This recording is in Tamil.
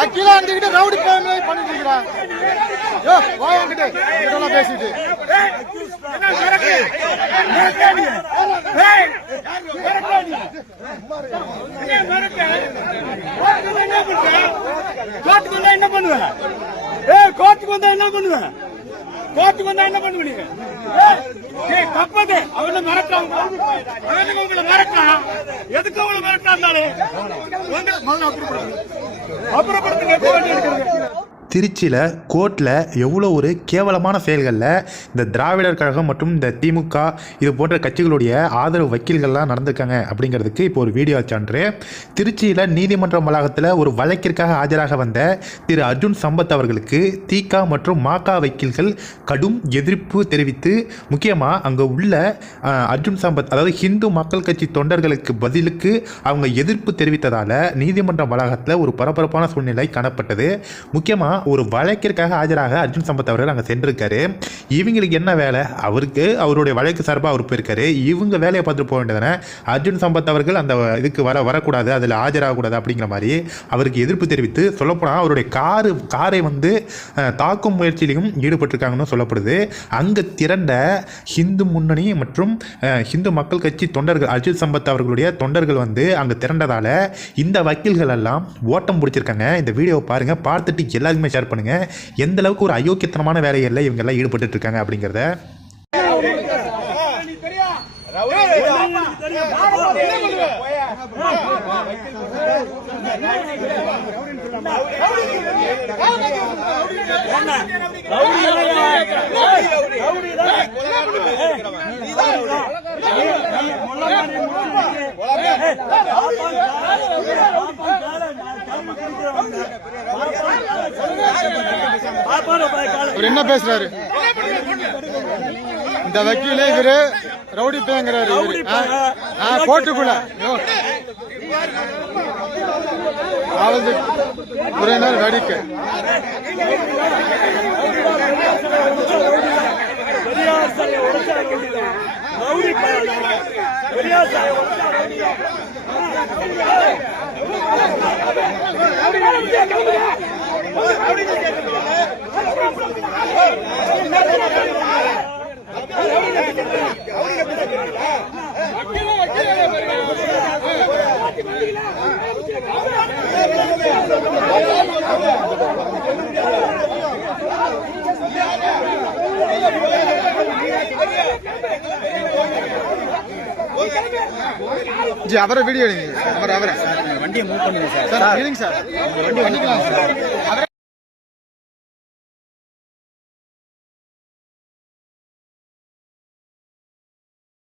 வக்கீலா இருந்துகிட்டு ரவுடி பண்ணிட்டு இருக்கிறான். பேசிட்டு என்ன பண்ணுவேன்? கோர்ட்டுக்கு வந்தா என்ன பண்ணுவேன்? கோர்ட்டுக்கு வந்தா என்ன பண்ணுவீங்க? தப்பது அவனை மிரட்டான், உங்களை மிரட்டான். எதுக்கு அவங்களை மிரட்டாந்தாலே அப்புறப்படுத்த எப்ப வேண்டி இருக்கிறது? திருச்சியில் கோர்ட்டில் எவ்வளோ ஒரு கேவலமான செயல்களில் இந்த திராவிடர் கழகம் மற்றும் இந்த திமுக இது போன்ற கட்சிகளுடைய ஆதரவு வக்கீல்கள்லாம் நடந்திருக்காங்க அப்படிங்கிறதுக்கு இப்போ ஒரு வீடியோ சான்று. திருச்சியில் நீதிமன்ற வளாகத்தில் ஒரு வழக்கிற்காக ஆஜராக வந்த திரு அர்ஜுன் சம்பத் அவர்களுக்கு திக மற்றும் மக வக்கீல்கள் கடும் எதிர்ப்பு தெரிவித்து, முக்கியமாக அங்கே உள்ள அர்ஜுன் சம்பத் அதாவது ஹிந்து மக்கள் கட்சி தொண்டர்களுக்கு பதிலுக்கு அவங்க எதிர்ப்பு தெரிவித்ததால் நீதிமன்ற வளாகத்தில் ஒரு பரபரப்பான சூழ்நிலை காணப்பட்டது. முக்கியமாக ஒரு வழக்கிற்காக ஆஜராக அர்ஜுன் சம்பத் அவர்கள் அங்கே சென்றிருக்காரு. இவங்களுக்கு என்ன வேலை? அவருக்கு அவருடைய வழக்கு சார்பாக அவர் போயிருக்காரு. இவங்க வேலையை பார்த்துட்டு போக வேண்டியதானே. அர்ஜுன் சம்பத் அவர்கள் அந்த இதுக்கு வரக்கூடாது, அதில் ஆஜராகக்கூடாது அப்படிங்கிற மாதிரி அவருக்கு எதிர்ப்பு தெரிவித்து, சொல்லப்போனால் அவருடைய காரை வந்து தாக்கும் முயற்சியிலையும் ஈடுபட்டிருக்காங்கன்னு சொல்லப்படுது. அங்கே திரண்ட ஹிந்து முன்னணி மற்றும் ஹிந்து மக்கள் கட்சி தொண்டர்கள், அர்ஜுன் சம்பத் அவர்களுடைய தொண்டர்கள் வந்து அங்கே திரண்டதால் இந்த வக்கீல்கள் எல்லாம் ஓட்டம் பிடிச்சிருக்காங்க. இந்த வீடியோவை பாருங்கள், பார்த்துட்டு எல்லாருமே ஷேர் பண்ணுங்க. எந்த அளவுக்கு ஒரு அயோக்கியத்தனமான வேலைகளில் இவங்க எல்லாம் ஈடுபட்டு இருக்காங்க அப்படிங்கிறத. என்ன பேசுறாரு இந்த வக்கீலே? இவரு ரவுடி பேங்கிறாரு. கோர்ட்டுக்குள்ள ஒரே நாள் வேடிக்கை. அவரை வீடியோ எடுங்க. அவரை வண்டியை மூவ் பண்ணுங்க சார். சார் வண்டி பண்ணிக்கலாம் சார்.